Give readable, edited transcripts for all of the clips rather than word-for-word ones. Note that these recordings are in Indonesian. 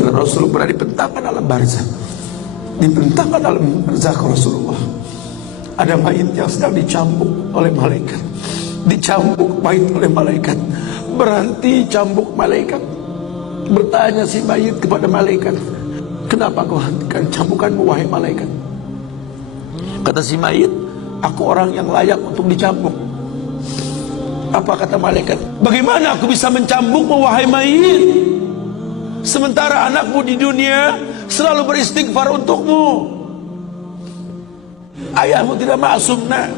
Karena Rasul pernah dibentangkan alam barzah, dibentangkan alam barzah Rasulullah. Ada mayit yang sedang dicambuk oleh malaikat, dicambuk mayit oleh malaikat. Berhenti cambuk malaikat. Bertanya si mayit kepada malaikat, kenapa kau hentikan cambukanmu wahai malaikat? Kata si mayit, aku orang yang layak untuk dicambuk. Apa kata malaikat? Bagaimana aku bisa mencambukmu wahai mayit, sementara anakmu di dunia selalu beristighfar untukmu? Ayahmu tidak maksum, nak.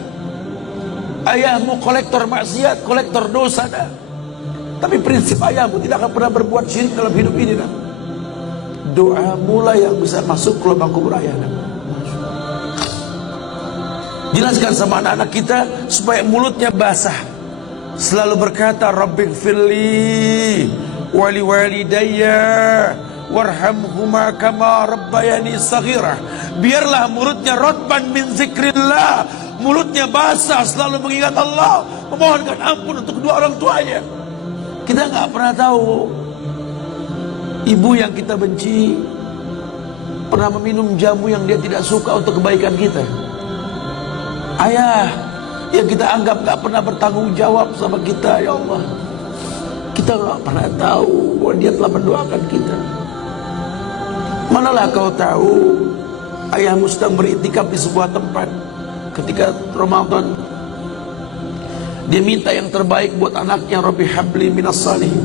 Ayahmu kolektor maksiat, kolektor dosa, nak. Tapi prinsip ayahmu tidak akan pernah berbuat syirik dalam hidup ini, nak. Doa mulai yang bisa masuk ke lubang kubur ayah, nak. Jelaskan sama anak-anak kita supaya mulutnya basah, selalu berkata Rabbighfirli wali walidayya warhamhuma kama rabbayani saghirah. Biarlah mulutnya rotban min zikrillah, mulutnya basah selalu mengingat Allah, memohonkan ampun untuk kedua orang tuanya. Kita nggak pernah tahu ibu yang kita benci pernah meminum jamu yang dia tidak suka untuk kebaikan kita. Ayah yang kita anggap nggak pernah bertanggung jawab sama kita, ya Allah, kita nggak pernah tahu bahwa dia telah mendoakan kita. Manalah kau tahu ayahmu sedang beriktikaf di sebuah tempat ketika Ramadan, dia minta yang terbaik buat anaknya, Rabbi habli minas salihin.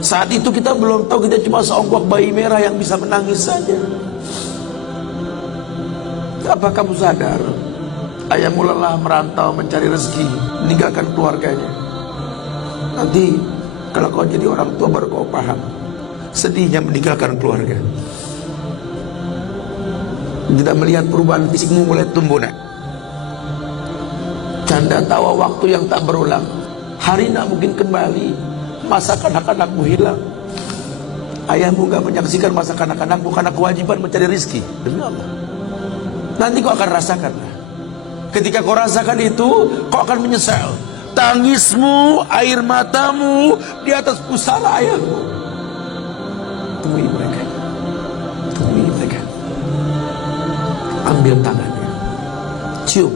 Saat itu kita belum tahu, kita cuma seonggok bayi merah yang bisa menangis saja. Apa kamu sadar ayahmu lelah merantau mencari rezeki, meninggalkan keluarganya? Nanti kalau kau jadi orang tua baru kau paham sedihnya meninggalkan keluarga. Tidak melihat perubahan fisikmu mulai tumbuh, nak. Canda tawa waktu yang tak berulang. Hari tak mungkin kembali. Masa kanak-kanakmu hilang. Ayahmu gak menyaksikan masa kanak-kanakmu karena kewajiban mencari rezeki. Demi Allah, nanti kau akan rasakan. Ketika kau rasakan itu, kau akan menyesal. Tangismu, air matamu di atas pusara ayahmu. Temui mereka, temui mereka, ambil tangannya, cium,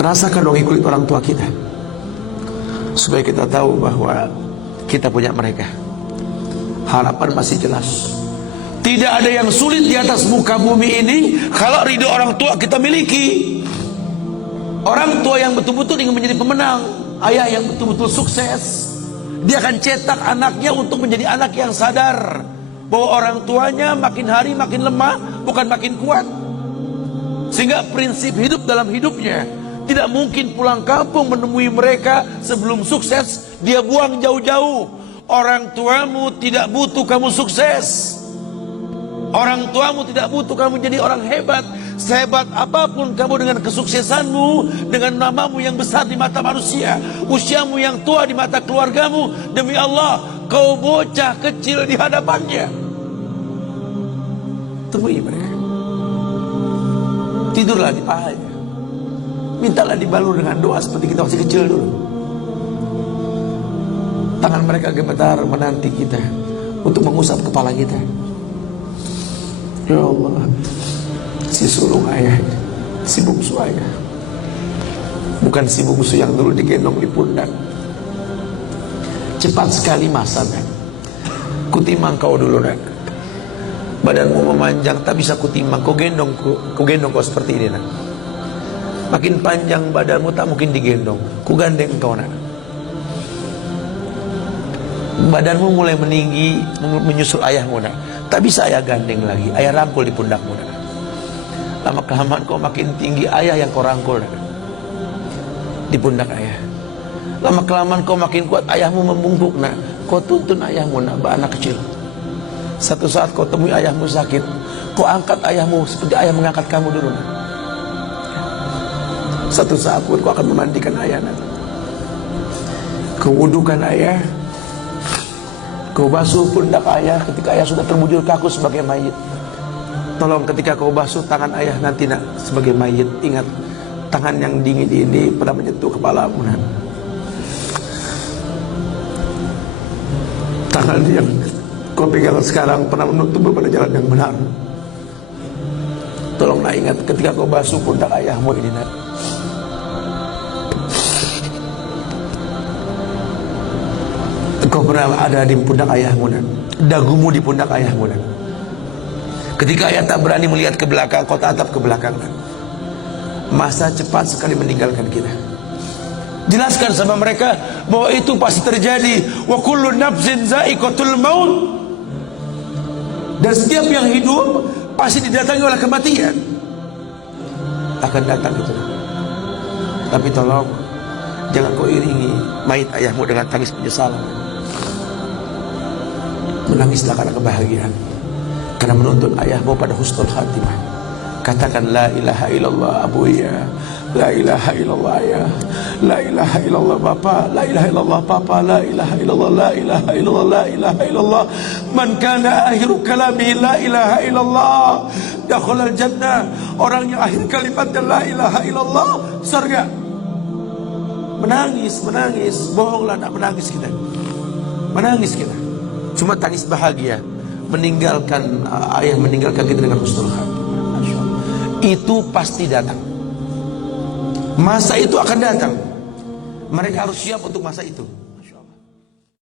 rasakan dong kulit orang tua kita, supaya kita tahu bahwa kita punya mereka. Harapan masih jelas. Tidak ada yang sulit di atas muka bumi ini kalau ridho orang tua kita miliki. Orang tua yang betul-betul ingin menjadi pemenang, ayah yang betul-betul sukses, dia akan cetak anaknya untuk menjadi anak yang sadar bahwa orang tuanya makin hari makin lemah, bukan makin kuat. Sehingga prinsip hidup dalam hidupnya, tidak mungkin pulang kampung menemui mereka sebelum sukses, dia buang jauh-jauh. Orang tuamu tidak butuh kamu sukses. Orang tuamu tidak butuh kamu jadi orang hebat. Sehebat apapun kamu dengan kesuksesanmu, dengan namamu yang besar di mata manusia, usiamu yang tua di mata keluargamu, demi Allah, kau bocah kecil di hadapannya. Temui mereka, tidurlah di pahanya, mintalah dibalur dengan doa seperti kita masih kecil dulu. Tangan mereka gemetar menanti kita untuk mengusap kepala kita. Ya Allah, si sulung ayah, si bungsu ayah, bukan si bungsu yang dulu digendong di pundak. Cepat sekali masa, nak. Kutimang kau dulu, nak. Badanmu memanjang, tak bisa kutimang. Kau gendong kau seperti ini, nak. Makin panjang badanmu, tak mungkin digendong. Ku gandeng kau, nak. Badanmu mulai meninggi, menyusul ayahmu, nak. Tak bisa ayah gandeng lagi, ayah rangkul di pundakmu, nak. Lama kelamaan kau makin tinggi, ayah yang kau rangkul, nak, di pundak ayah. Lama kelamaan kau makin kuat, ayahmu membungkuk, nak. Kau tuntun ayahmu, nak, anak kecil. Satu saat kau temui ayahmu sakit, kau angkat ayahmu seperti ayah mengangkat kamu dulu, nak. Satu saat pun kau akan memandikan ayah, nak. Kau wudukan ayah, kau basuh pundak ayah ketika ayah sudah terbujur kaku sebagai mayit. Tolong ketika kau basuh tangan ayah nanti, nak, sebagai mayit, ingat tangan yang dingin ini pernah menyentuh kepalamu, nak. Tangan yang kau pegang sekarang pernah menuntun pada jalan yang benar. Tolonglah ingat ketika kau basuh pundak ayahmu ini, nak. Kau pernah ada di pundak ayahmu, nak. Dagumu di pundak ayahmu, nak. Ketika ayah tak berani melihat ke belakang, kau tatap ke belakang, nak. Masa cepat sekali meninggalkan kita. Jelaskan sama mereka bahwa itu pasti terjadi. Wa kullu nafsin za'iqatul maut. Dan setiap yang hidup pasti didatangi oleh kematian. Akan datang itu. Tapi tolong jangan kau iringi mayit ayahmu dengan tangis penyesalan. Menangislah karena kebahagiaan, karena menuntun ayahmu pada husnul khatimah. Katakan la ilaha illallah abuya, la ilaha illallah ayah, la ilaha illallah bapa, la ilaha illallah papa, la ilaha illallah, la ilaha illallah, la ilaha illallah. Man kana akhiru kalami la ilaha illallah dakhalal jannah. Orang yang akhir kalimatnya la ilaha illallah, surga. Menangis, menangis, bohonglah nak menangis kita. Menangis kita. Cuma tangis bahagia meninggalkan ayah, meninggalkan kita dengan husnul khatimah. Itu pasti datang. Masa itu akan datang. Mereka harus siap untuk masa itu.